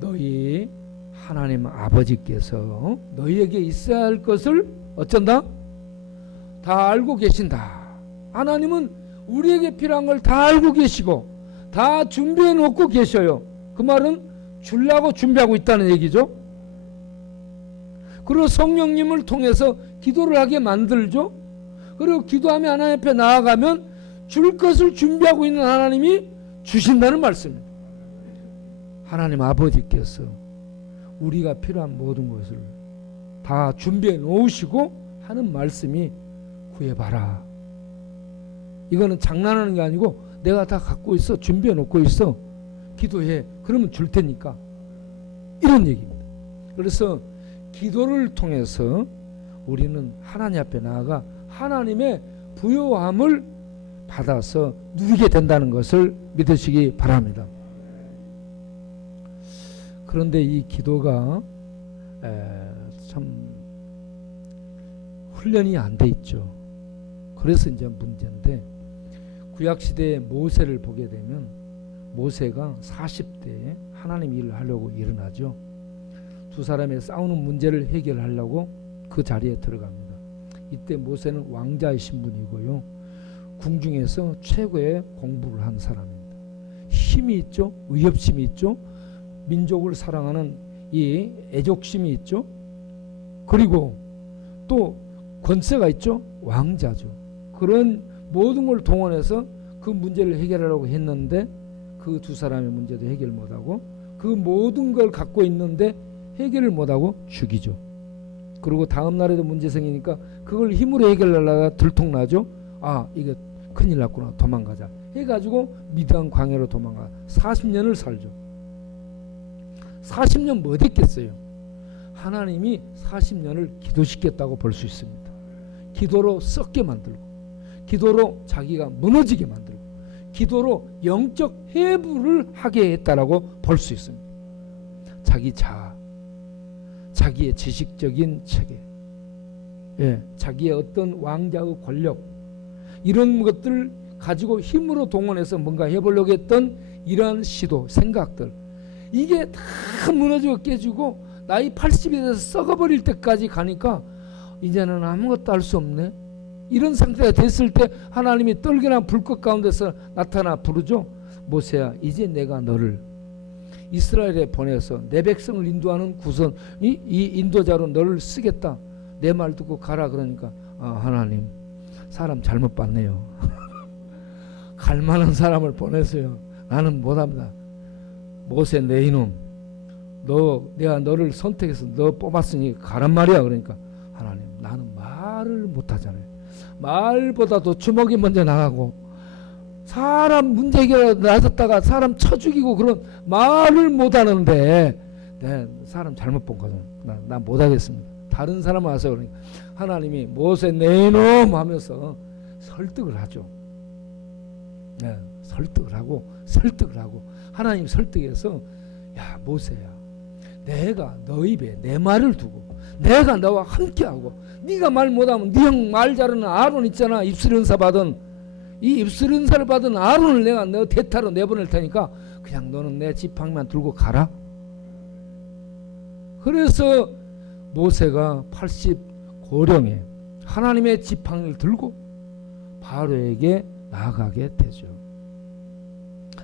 너희 하나님 아버지께서 너희에게 있어야 할 것을 어쩐다? 다 알고 계신다. 하나님은 우리에게 필요한 걸 다 알고 계시고 다 준비해 놓고 계셔요. 그 말은 주려고 준비하고 있다는 얘기죠. 그리고 성령님을 통해서 기도를 하게 만들죠. 그리고 기도하며 하나님 앞에 나아가면 줄 것을 준비하고 있는 하나님이 주신다는 말씀입니다. 하나님 아버지께서 우리가 필요한 모든 것을 다 준비해 놓으시고 하는 말씀이 구해봐라. 이거는 장난하는 게 아니고 내가 다 갖고 있어, 준비해 놓고 있어, 기도해, 그러면 줄 테니까, 이런 얘기입니다. 그래서 기도를 통해서 우리는 하나님 앞에 나아가 하나님의 부요함을 받아서 누리게 된다는 것을 믿으시기 바랍니다. 그런데 이 기도가 참 훈련이 안 돼 있죠. 그래서 이제 문제인데, 구약시대의 모세를 보게 되면 모세가 40대에 하나님 일을 하려고 일어나죠. 두 사람의 싸우는 문제를 해결하려고 그 자리에 들어갑니다. 이때 모세는 왕자의 신분이고요, 궁중에서 최고의 공부를 한 사람입니다. 힘이 있죠. 의협심이 있죠. 민족을 사랑하는 이 애족심이 있죠. 그리고 또 권세가 있죠. 왕자죠. 그런 모든 걸 동원해서 그 문제를 해결하려고 했는데 그 두 사람의 문제도 해결 못하고 그 모든 걸 갖고 있는데 해결을 못하고 죽이죠. 그리고 다음 날에도 문제 생기니까 그걸 힘으로 해결하려다가 들통나죠. 아, 이게 큰일 났구나, 도망가자 해가지고 미디안 광야로 도망가 40년을 살죠. 40년 뭐 됐겠어요? 하나님이 40년을 기도시켰다고 볼 수 있습니다. 기도로 썩게 만들고, 기도로 자기가 무너지게 만들고, 기도로 영적 해부를 하게 했다라고 볼 수 있습니다. 자기 자아, 자기의 지식적인 체계, 자기의 어떤 왕자의 권력, 이런 것들을 가지고 힘으로 동원해서 뭔가 해보려고 했던 이러한 시도, 생각들, 이게 다 무너지고 깨지고 나이 80이 돼서 썩어버릴 때까지 가니까 이제는 아무것도 할 수 없네, 이런 상태가 됐을 때 하나님이 떨기나 불꽃 가운데서 나타나 부르죠. 모세야, 이제 내가 너를 이스라엘에 보내서 내 백성을 인도하는 구선, 이 인도자로 너를 쓰겠다, 내 말 듣고 가라. 그러니까 하나님, 사람 잘못 봤네요. 갈 만한 사람을 보내세요. 나는 못합니다. 모세, 내 이놈, 내가 너를 선택해서 너 뽑았으니 가란 말이야. 그러니까 하나님, 나는 말을 못하잖아요. 말보다도 주먹이 먼저 나가고, 사람 문제 해결하다 나섰다가 사람 쳐 죽이고, 그런 말을 못하는데 사람 잘못 본 거죠. 나 못하겠습니다. 다른 사람 와서. 그러니까 하나님이 모세 내 이놈 하면서 설득을 하죠. 설득을 하고 하나님 설득해서, 야 모세야, 내가 너 입에 내 말을 두고 내가 너와 함께하고, 네가 말 못하면 네 형 말 잘하는 아론 있잖아, 입술 은사 받은, 이 입술 은사를 받은 아론을 내가 너 대타로 내보낼 테니까 그냥 너는 내 지팡이만 들고 가라. 그래서 모세가 80고령에 하나님의 지팡이를 들고 바로에게 나아가게 되죠.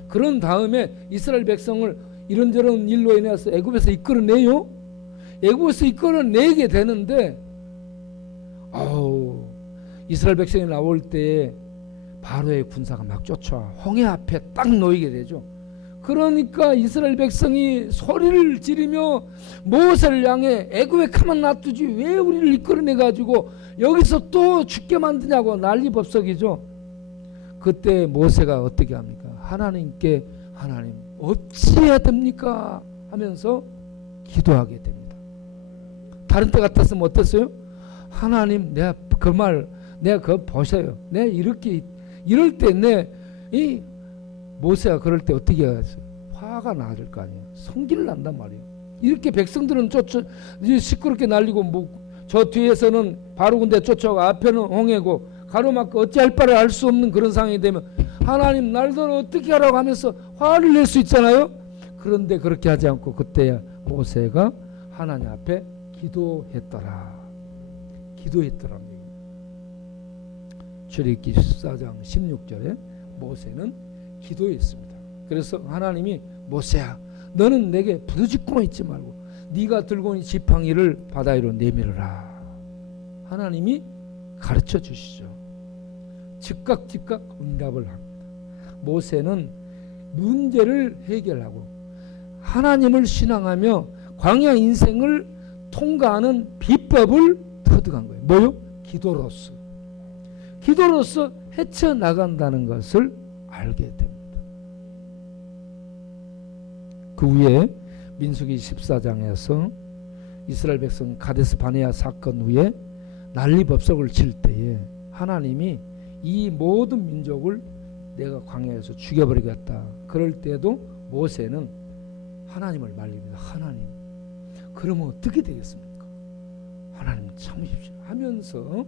그런 다음에 이스라엘 백성을 이런저런 일로 인해서 애굽에서 이끌어내요. 애굽에서 이끌어내게 되는데, 이스라엘 백성이 나올 때 바로의 군사가 막 쫓아와 홍해 앞에 딱 놓이게 되죠. 그러니까 이스라엘 백성이 소리를 지르며 모세를 향해 애굽에 가만 놔두지 왜 우리를 이끌어내 가지고 여기서 또 죽게 만드냐고 난리법석이죠. 그때 모세가 어떻게 합니까? 하나님께 하나님 어찌해야 됩니까? 하면서 기도하게 됩니다. 다른 때 같았으면 어땠어요? 하나님 내가 그거 보셔요. 내가 이럴 때 이 모세가 그럴 때 어떻게 해야지? 화가 나질 거 아니에요. 성질 난단 말이에요. 이렇게 백성들은 시끄럽게 날리고 저 뒤에서는 바로 군대 쫓아오고 앞에는 홍해고 가로막고 어찌할 바를 알 수 없는 그런 상황이 되면 하나님 날들 어떻게 하라고 하면서 화를 낼 수 있잖아요. 그런데 그렇게 하지 않고 그때 모세가 하나님 앞에 기도했더라는 얘기입니다. 출애굽기 14장 16절에 모세는 기도했습니다. 그래서 하나님이 모세야 너는 내게 부르짖고만 있지 말고 네가 들고 있는 지팡이를 바다 위로 내밀어라. 하나님이 가르쳐 주시죠. 즉각 응답을 합니다. 모세는 문제를 해결하고 하나님을 신앙하며 광야 인생을 통과하는 비법을 터득한 거예요. 뭐요? 기도로서 헤쳐나간다는 것을 알게 됩니다. 그 후에 민수기 14장에서 이스라엘 백성 가데스 바네아 사건 후에 난리법석을 칠 때에 하나님이 이 모든 민족을 내가 광야에서 죽여버리겠다. 그럴 때도 모세는 하나님을 말립니다. 하나님 그러면 어떻게 되겠습니까? 하나님 참으십시오 하면서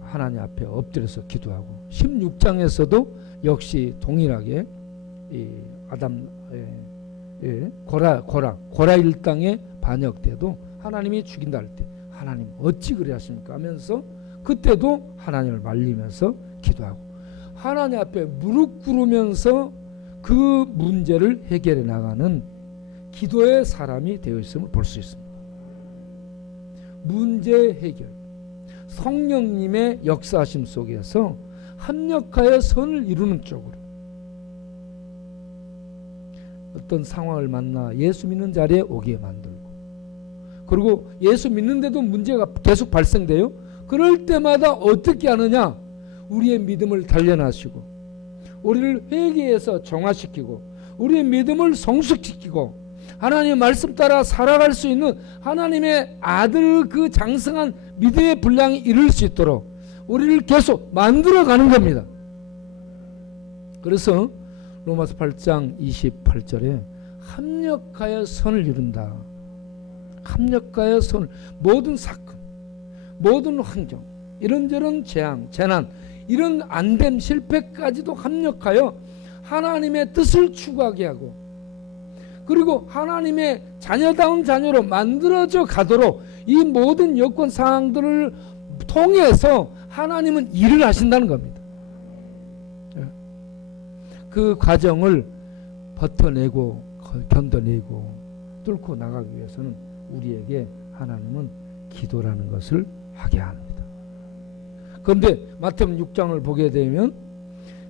하나님 앞에 엎드려서 기도하고 16장에서도 역시 동일하게 이 고라 일당의 반역 때도 하나님이 죽인다 할 때 하나님 어찌 그래 하십니까 하면서 그때도 하나님을 말리면서 기도하고 하나님 앞에 무릎 꿇으면서 그 문제를 해결해 나가는 기도의 사람이 되어 있음을 볼 수 있습니다. 문제 해결, 성령님의 역사하심 속에서 합력하여 선을 이루는 쪽으로 어떤 상황을 만나 예수 믿는 자리에 오게 만들고 그리고 예수 믿는데도 문제가 계속 발생돼요. 그럴 때마다 어떻게 하느냐? 우리의 믿음을 단련하시고 우리를 회개해서 정화시키고 우리의 믿음을 성숙시키고 하나님의 말씀 따라 살아갈 수 있는 하나님의 아들 그 장성한 믿음의 분량이 이룰 수 있도록 우리를 계속 만들어가는 겁니다. 그래서 로마서 8장 28절에 합력하여 선을 이룬다. 합력하여 선을 모든 사건 모든 환경 이런저런 재난 이런 안됨 실패까지도 합력하여 하나님의 뜻을 추구하게 하고 그리고 하나님의 자녀다운 자녀로 만들어져 가도록 이 모든 여건 상황들을 통해서 하나님은 일을 하신다는 겁니다. 그 과정을 버텨내고 견뎌내고 뚫고 나가기 위해서는 우리에게 하나님은 기도라는 것을 하게 합니다. 그런데 마태복음 6장을 보게 되면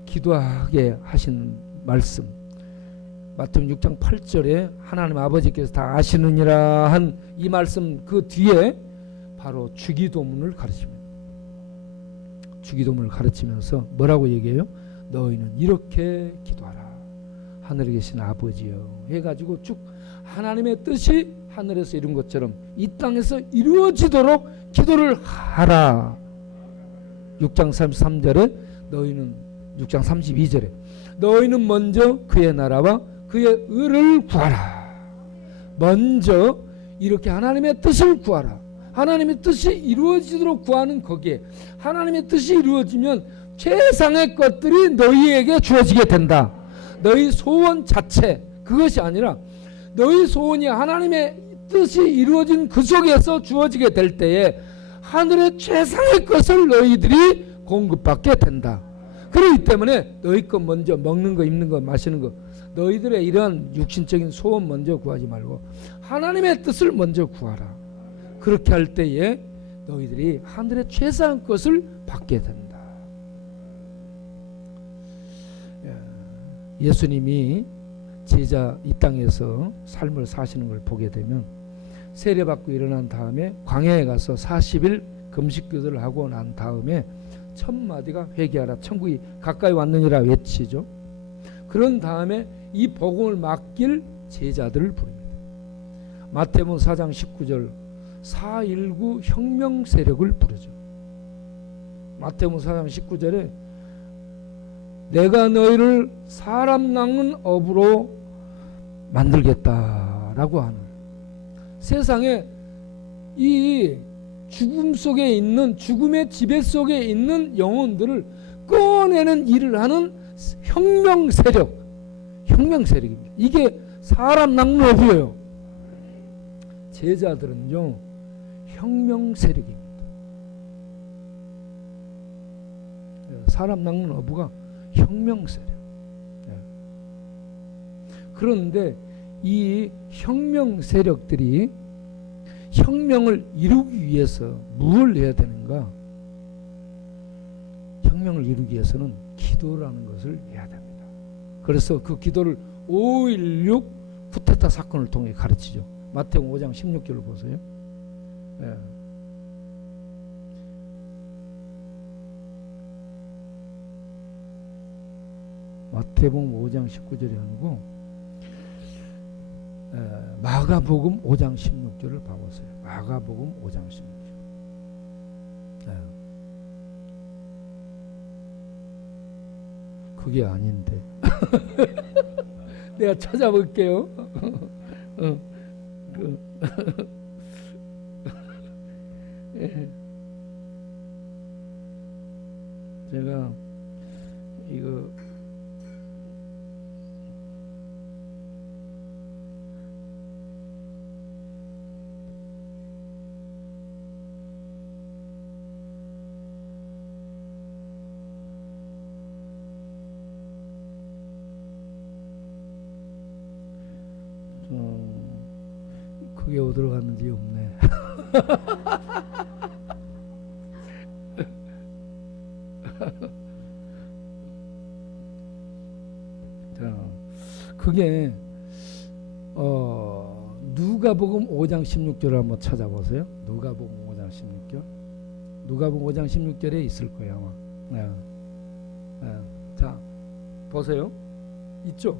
기도하게 하신 말씀 마태복음 6장 8절에 하나님 아버지께서 다 아시느니라 한 이 말씀 그 뒤에 바로 주기도문을 가르칩니다. 주기도문을 가르치면서 뭐라고 얘기해요? 너희는 이렇게 기도하라. 하늘에 계신 아버지여 해가지고 쭉 하나님의 뜻이 하늘에서 이룬 것처럼 이 땅에서 이루어지도록 기도를 하라. 6장 33절에 너희는 6장 32절에 너희는 먼저 그의 나라와 그의 의를 구하라. 먼저 이렇게 하나님의 뜻을 구하라. 하나님의 뜻이 이루어지도록 구하는 거기에 하나님의 뜻이 이루어지면 최상의 것들이 너희에게 주어지게 된다. 너희 소원 자체 그것이 아니라 너희 소원이 하나님의 뜻이 이루어진 그 속에서 주어지게 될 때에 하늘의 최상의 것을 너희들이 공급받게 된다. 그렇기 때문에 너희 것 먼저 먹는 거 입는 거 마시는 거 너희들의 이러한 육신적인 소원 먼저 구하지 말고 하나님의 뜻을 먼저 구하라. 그렇게 할 때에 너희들이 하늘의 최상의 것을 받게 된다. 예수님이 제자 이 땅에서 삶을 사시는 걸 보게 되면 세례받고 일어난 다음에 광야에 가서 40일 금식기도를 하고 난 다음에 첫 마디가 회개하라 천국이 가까이 왔느니라 외치죠. 그런 다음에 이 복음을 맡길 제자들을 부릅니다. 마태복음 4장 19절 4.19 혁명 세력을 부르죠. 마태복음 4장 19절에 내가 너희를 사람 낚는 업으로 만들겠다라고 하는, 세상에 이 죽음 속에 있는, 죽음의 지배 속에 있는 영혼들을 꺼내는 일을 하는 혁명 세력, 혁명 세력입니다. 이게 사람 낚는 업이에요. 제자들은요 혁명 세력입니다. 사람 낚는 어부가 혁명 세력. 그런데 이 혁명 세력들이 혁명을 이루기 위해서 무엇을 해야 되는가? 혁명을 이루기 위해서는 기도라는 것을 해야 됩니다. 그래서 그 기도를 5.16 쿠데타 사건을 통해 가르치죠. 마태복음 5장 16절을 보세요. 예. 마태복음 5장 19절이 아니고 마가복음 5장 16절을 봐보세요. 마가복음 5장 16절. 그게 아닌데 내가 찾아볼게요. 제가 이거 그게 어디로 갔는지 없네. 자, 그게 누가복음 5장 16절을 한번 찾아보세요. 누가복음 5장 16절. 누가복음 5장 16절에 있을 거예요 아마. 자, 보세요. 있죠?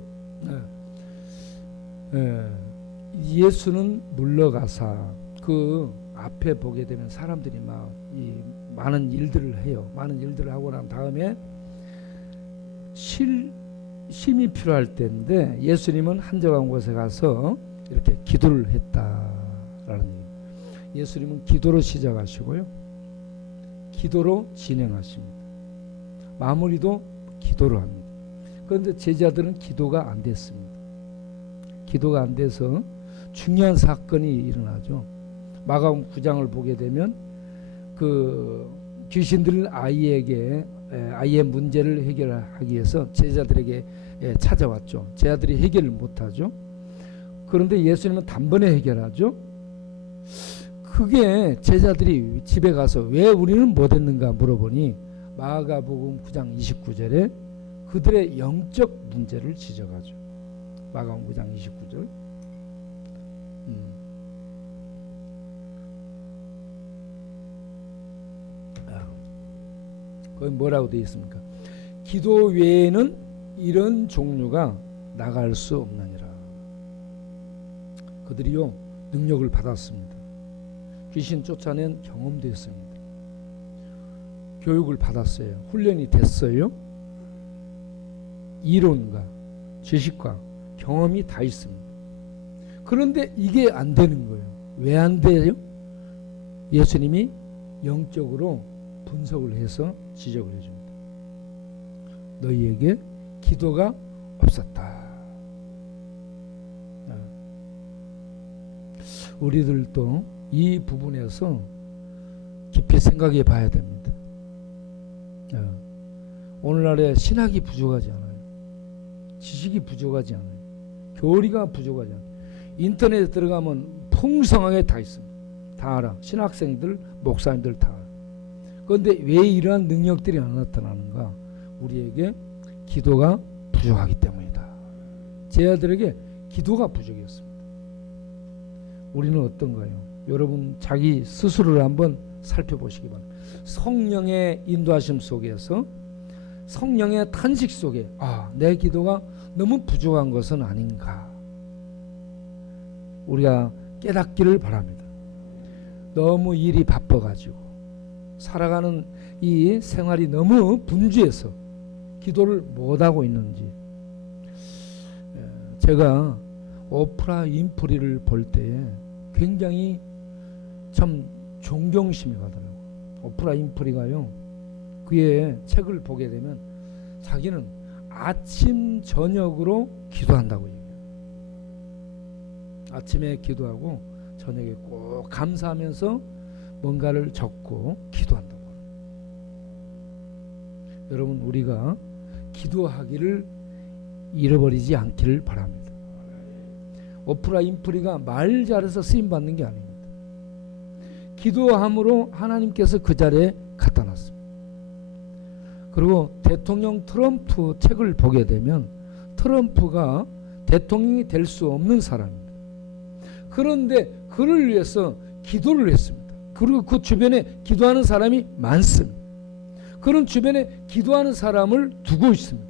예수는 물러가사 그 앞에 보게 되면 사람들이 막 이 많은 일들을 해요. 많은 일들을 하고 난 다음에 쉼이 필요할 때인데 예수님은 한적한 곳에 가서 이렇게 기도를 했다라는 얘기예요. 예수님은 기도로 시작하시고요, 기도로 진행하십니다. 마무리도 기도로 합니다. 그런데 제자들은 기도가 안 됐습니다. 기도가 안 돼서 중요한 사건이 일어나죠. 마가복음 9장을 보게 되면 그 귀신 들린 아이의 문제를 해결하기 위해서 제자들에게 찾아왔죠. 제자들이 해결을 못하죠. 그런데 예수님은 단번에 해결하죠. 그게 제자들이 집에 가서 왜 우리는 못했는가 물어보니 마가복음 9장 29절에 그들의 영적 문제를 지적하죠. 마가복음 9장 29절. 거기 뭐라고 되어 있습니까? 기도 외에는 이런 종류가 나갈 수 없느니라. 그들이요 능력을 받았습니다. 귀신 쫓아낸 경험도 했습니다. 교육을 받았어요. 훈련이 됐어요. 이론과 지식과 경험이 다 있습니다. 그런데 이게 안 되는 거예요. 왜 안 돼요? 예수님이 영적으로 분석을 해서 지적을 해줍니다. 너희에게 기도가 없었다. 우리들도 이 부분에서 깊이 생각해 봐야 됩니다. 오늘날에 신학이 부족하지 않아요. 지식이 부족하지 않아요. 교리가 부족하지 않아요. 인터넷에 들어가면 풍성하게 다 있습니다. 다 알아. 신학생들, 목사님들 다 알아. 그런데 왜 이러한 능력들이 안 나타나는가? 우리에게 기도가 부족하기 때문이다. 제 아들에게 기도가 부족이었습니다. 우리는 어떤가요? 여러분 자기 스스로를 한번 살펴보시기 바랍니다. 성령의 인도하심 속에서, 성령의 탄식 속에 내 기도가 너무 부족한 것은 아닌가, 우리가 깨닫기를 바랍니다. 너무 일이 바빠가지고 살아가는 이 생활이 너무 분주해서 기도를 못하고 있는지. 제가 오프라 윈프리를 볼 때에 굉장히 참 존경심이 가더라고요. 오프라 윈프리가요, 그의 책을 보게 되면 자기는 아침 저녁으로 기도한다고 얘기해요. 아침에 기도하고 저녁에 꼭 감사하면서 뭔가를 적고 기도한다고. 여러분, 우리가 기도하기를 잃어버리지 않기를 바랍니다. 오프라 윈프리가 말 잘해서 쓰임 받는 게 아닙니다. 기도함으로 하나님께서 그 자리에 갖다 놨습니다. 그리고 대통령 트럼프 책을 보게 되면 트럼프가 대통령이 될 수 없는 사람입니다. 그런데 그를 위해서 기도를 했습니다. 그리고 그 주변에 기도하는 사람이 많습니다. 그런 주변에 기도하는 사람을 두고 있습니다.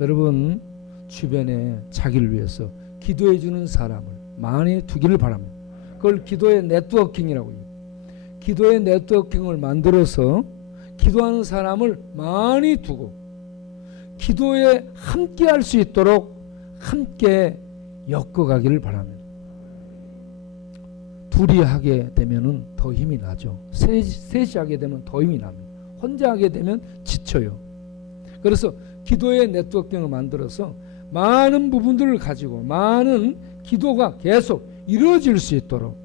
여러분, 주변에 자기를 위해서 기도해 주는 사람을 많이 두기를 바랍니다. 그걸 기도의 네트워킹이라고 해요. 기도의 네트워킹을 만들어서 기도하는 사람을 많이 두고 기도에 함께 할 수 있도록 함께 엮어가기를 바랍니다. 둘이 하게 되면 더 힘이 나죠. 셋이 하게 되면 더 힘이 납니다. 혼자 하게 되면 지쳐요. 그래서 기도의 네트워킹을 만들어서 많은 부분들을 가지고 많은 기도가 계속 이루어질 수 있도록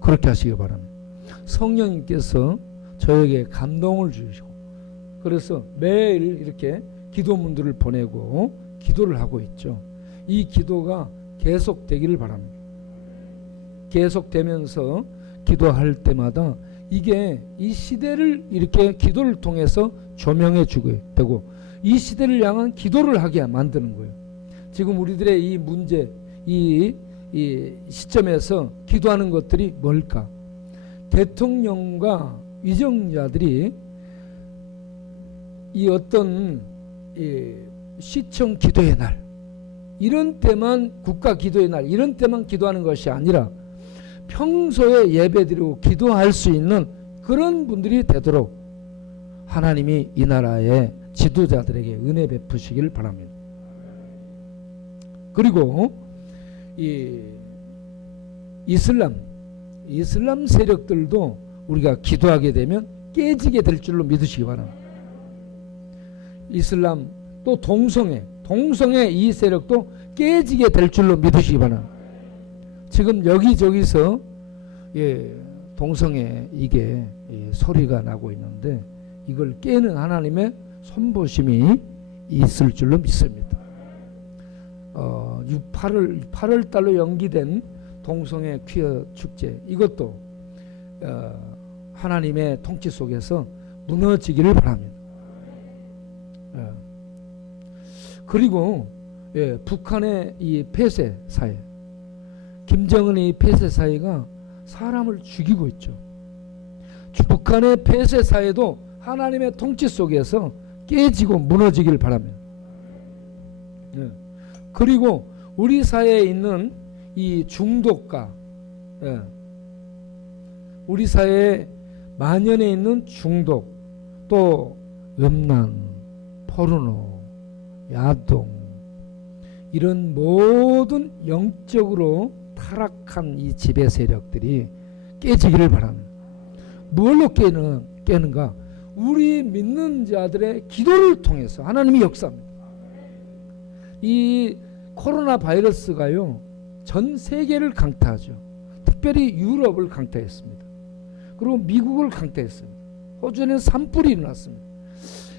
그렇게 하시기 바랍니다. 성령님께서 저에게 감동을 주시고, 그래서 매일 이렇게 기도문들을 보내고 기도를 하고 있죠. 이 기도가 계속되기를 바랍니다. 계속되면서 기도할 때마다 이게 이 시대를 이렇게 기도를 통해서 조명해 주게 되고 이 시대를 향한 기도를 하게 만드는 거예요. 지금 우리들의 이 문제, 이 시점에서 기도하는 것들이 뭘까? 대통령과 위정자들이 이 어떤 시청 기도의 날, 이런 때만 국가 기도의 날, 이런 때만 기도하는 것이 아니라 평소에 예배드리고 기도할 수 있는 그런 분들이 되도록 하나님이 이 나라의 지도자들에게 은혜 베푸시길 바랍니다. 그리고 이 이슬람 세력들도 우리가 기도하게 되면 깨지게 될 줄로 믿으시기 바랍니다. 이슬람 또 동성애 이 세력도 깨지게 될 줄로 믿으시기 바랍니다. 지금 여기저기서 동성애 이게 소리가 나고 있는데 이걸 깨는 하나님의 손보심이 있을 줄로 믿습니다. 8월 달로 연기된 동성애 퀴어 축제, 이것도 하나님의 통치 속에서 무너지기를 바랍니다. 그리고 북한의 이 폐쇄 사회, 김정은의 폐쇄 사회가 사람을 죽이고 있죠. 북한의 폐쇄 사회도 하나님의 통치 속에서 깨지고 무너지기를 바랍니다. 그리고 우리 사회에 있는 이 중독과 우리 사회에 만연해 있는 중독, 또 음란, 포르노, 야동, 이런 모든 영적으로 타락한 이 지배 세력들이 깨지기를 바랍니다. 뭘로 깨는가? 우리 믿는 자들의 기도를 통해서 하나님이 역사합니다. 이 코로나 바이러스가요, 전 세계를 강타하죠. 특별히 유럽을 강타했습니다. 그리고 미국을 강타했습니다. 호주에는 산불이 일어났습니다.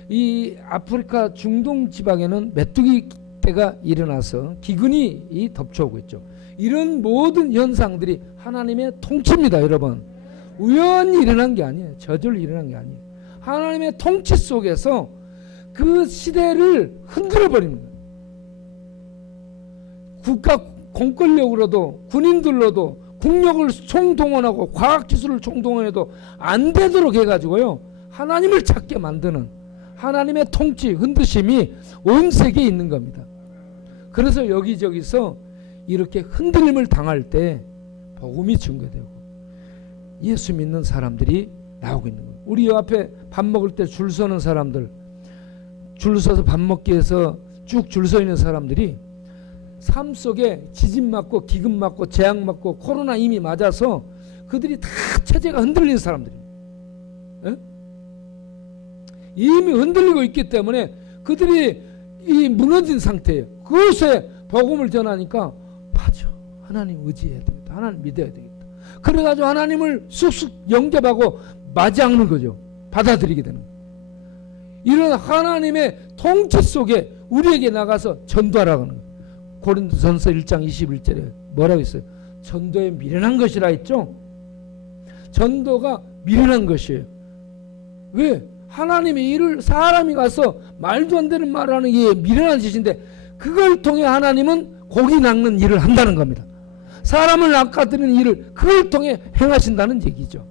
이 아프리카 중동 지방에는 메뚜기 떼가 일어나서 기근이 덮쳐오고 있죠. 이런 모든 현상들이 하나님의 통치입니다, 여러분. 우연히 일어난 게 아니에요. 저절로 일어난 게 아니에요. 하나님의 통치 속에서 그 시대를 흔들어 버립니다. 국가 공권력으로도 군인들로도 국력을 총동원하고 과학기술을 총동원해도 안 되도록 해가지고요, 하나님을 찾게 만드는 하나님의 통치, 흔드심이 온 세계에 있는 겁니다. 그래서 여기저기서 이렇게 흔들림을 당할 때 복음이 증거되고 예수 믿는 사람들이 나오고 있는 거예요. 우리 앞에 밥 먹을 때 줄 서는 사람들, 줄 서서 밥 먹기 위해서 쭉 줄 서 있는 사람들이 삶 속에 지진 맞고 기근 맞고 재앙 맞고 코로나 이미 맞아서 그들이 다 체제가 흔들린 사람들입니다. 에? 이미 흔들리고 있기 때문에 그들이 이 무너진 상태예요. 그것에 복음을 전하니까 맞아, 하나님 의지해야 되겠다, 하나님 믿어야 되겠다. 그래가지고 하나님을 쑥쑥 영접하고 맞이하는 거죠. 받아들이게 되는 거예요. 이런 하나님의 통치 속에 우리에게 나가서 전도하라고 하는 거예요. 고린도전서 1장 21절에 뭐라고 했어요? 전도에 미련한 것이라 했죠. 전도가 미련한 것이에요. 왜? 하나님의 일을 사람이 가서 말도 안 되는 말을 하는 게 미련한 짓인데 그걸 통해 하나님은 고기 낚는 일을 한다는 겁니다. 사람을 낚아드리는 일을 그걸 통해 행하신다는 얘기죠.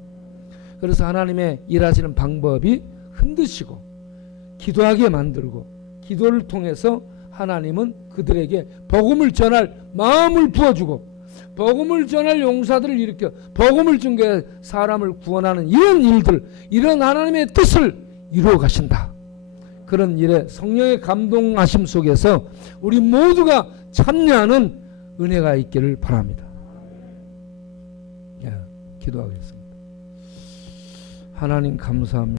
그래서 하나님의 일하시는 방법이 흔드시고 기도하게 만들고 기도를 통해서 하나님은 그들에게 복음을 전할 마음을 부어주고 복음을 전할 용사들을 일으켜 복음을 증거해 사람을 구원하는 이런 일들, 이런 하나님의 뜻을 이루어 가신다. 그런 일에 성령의 감동하심 속에서 우리 모두가 참여하는 은혜가 있기를 바랍니다. 기도하겠습니다. 하나님 감사합니다.